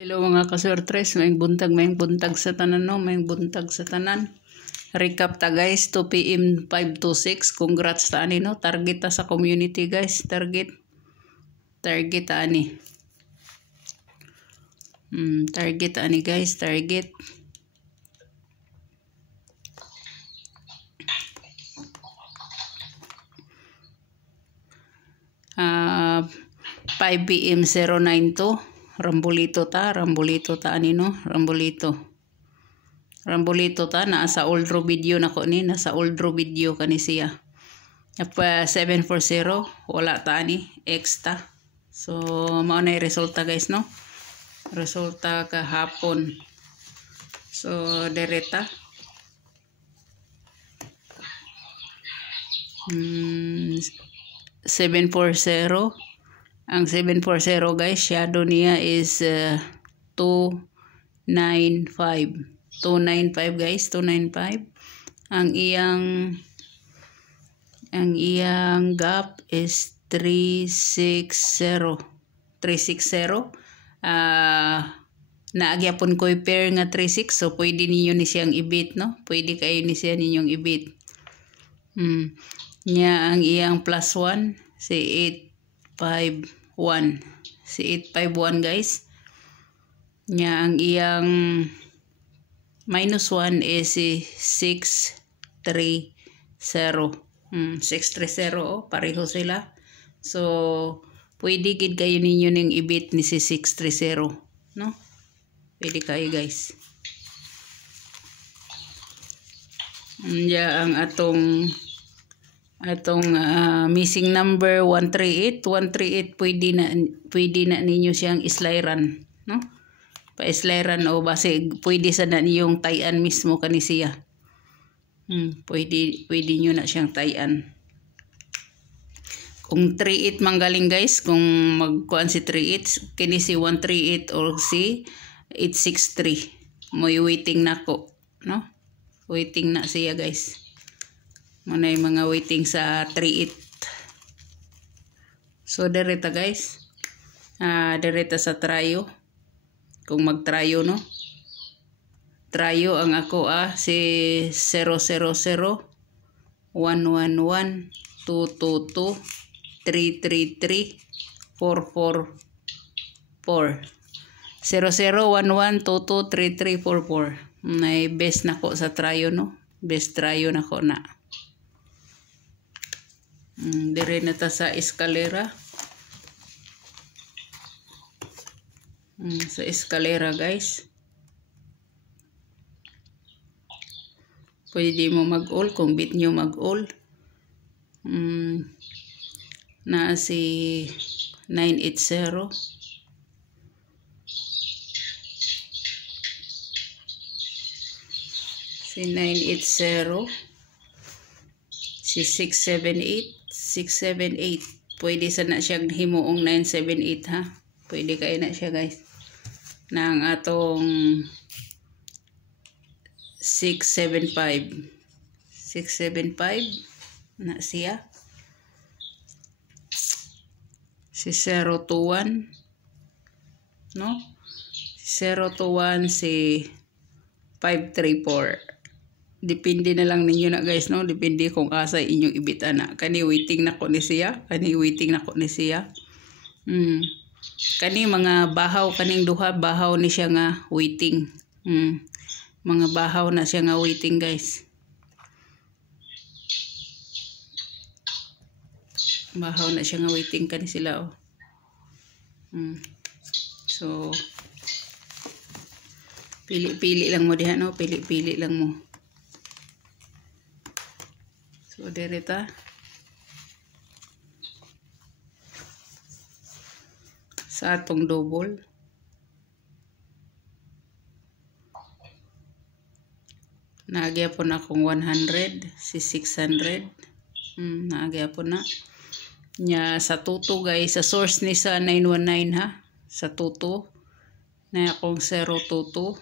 Hello mga kasortres, may buntag sa tanan no, may buntag sa tanan. Recap ta guys, 2 PM 526. Congrats ta ani no, target ta sa community guys, target ta ani. Target ani guys, target. Ah, 5 PM 092. Rambolito ta ani no, Rambolito ta naa sa old raw video nako ni, nasa old raw video kani siya. 740 wala ta ani, X ta. So mao na resulta guys no. Resulta kahapon. So direta. 740. Ang 740 guys, shadow niya is 295. 295 guys, 295. Ang iyang gap is 360. 360. Naagyapon ko pair nga 36, so pwede niyo ni siyang ibit no. Pwede kayo ni siya ninyong ibit. Nya ang iyang plus 1 si 851. Si 851 guys. Nya ang iyang minus 1 is si 630. 630 oh, pareho sila. So pwede gid kayo ninyo ning ibit ni si 630 no. Pwede kayo guys. Nya ang atong missing number 138. 138 pwede na ninyo siyang islayran no. Pa-islayran o base pwede sa na niyong tayan mismo kani siya. Pwede nyo na siyang tayan. Kung 38 manggaling guys, kung magkuan si 38 kini si 138 or si 863. Moy waiting nako no. Waiting na siya guys. Muna yung mga waiting sa 38. So direta guys. Direta sa trayo. Kung magtrayo no. Trayo ang ako si 000 111 222 333 444 0011223344. May best nako sa trayo no. Best trayo nako na. Dire na ta sa eskalera. Sa eskalera guys. Pwede mo mag-all kung bit nyo mag-all. Na si 980. Si 980. Si 678. 678. Pwede sana siyang himuong 978 ha. Pwede kayo na siya guys. Na ang atong 675. 675 na siya. Si 021 no. 021 si 534. Depende na lang ninyo na guys no. Depende kung asa inyong ibita na. Kani waiting na ko ni siya. Kani mga bahaw kaning duha bahaw ni siya nga waiting. Mga bahaw na siya nga waiting guys. Bahaw na siya nga waiting kani sila oh. So pili lang mo diha no, pili lang mo. So direta sa atong double. Naagyapon akong 100, si 600. Naagyapon na. Nya sa tuto guys, sa source ni sa 919 ha. Sa tuto na akong 022.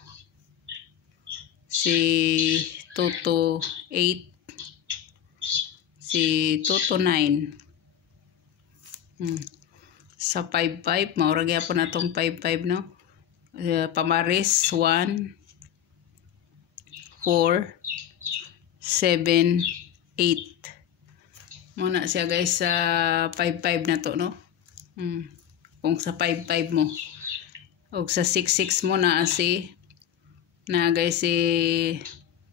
Si tuto 8. Si tuto 9. Sa 55, maura gyapon atong 55 no. Pamaris 1, 4, 7, 8. Muna siya guys sa 5-5 na to, no? Kung sa 5-5 mo. O sa 6-6 mo na si na guys si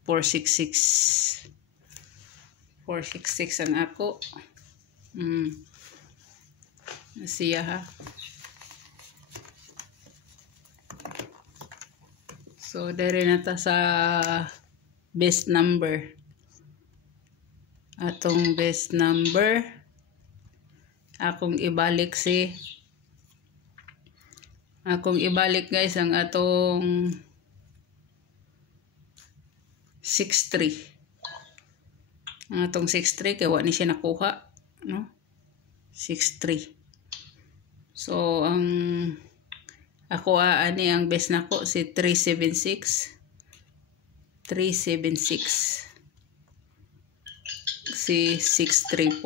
4-6-6. 4-6-6 ang ako. Siya ha. So, dari na ta sa best number. Atong best number. Akong ibalik guys ang atong 6-3. Ang atong 6-3 kaya wala ni siya nakuha, no? 6-3. So, ang ako ani ang best nako si 3-7-6. 3-7-6. Si 6-3-4.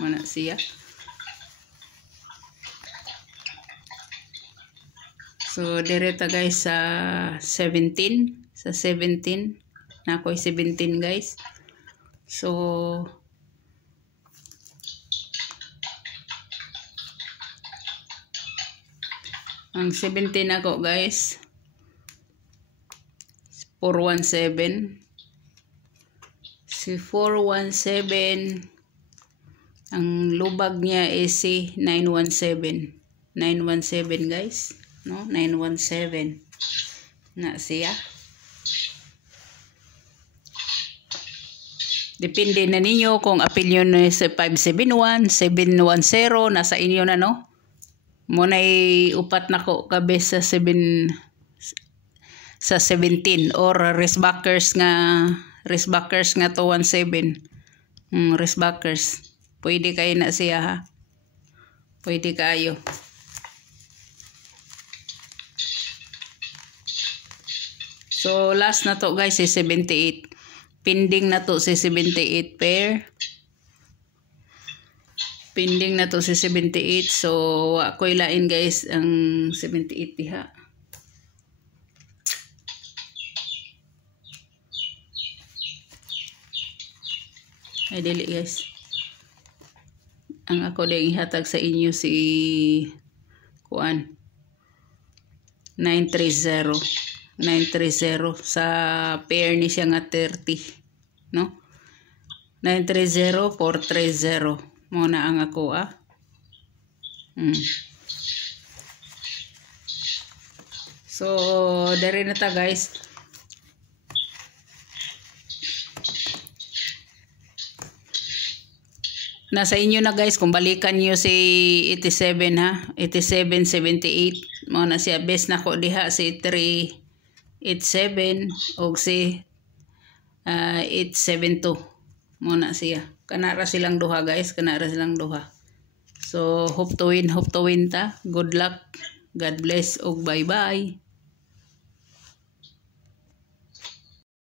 Mana siya. So, direta guys sa 17. Sa 17. Na ako'y 17 guys. So, ang 17 ako guys. 417. Si 417. Ang lubag niya is si 917. 917 guys. No? 917. Na siya. Depende na ninyo kung apelyon na sa 571, 710, nasa inyo na, no? Muna'y upat na ko kabe sa 17 or wristbackers nga 217. Wristbackers. Pwede kayo na siya ha. Pwede kayo. So last na to guys is 78. Pending na to si 78 pair. Pending na to si 78. So, ako'y lain guys ang 78 diha. Ay, dili guys. Ang ako din ihatag sa inyo si kuan. 930. 930 sa pair ni siya nga 30, no? 930 430 muna ang ako So dari na ta guys. Nasa inyo na guys kung balikan niyo si 87 ha. 87 78 mo na siya best na ko diha si 387 o si 872 muna siya. Kanara silang duha guys, kanara silang duha. So hope to win ta. Good luck. God bless og bye bye.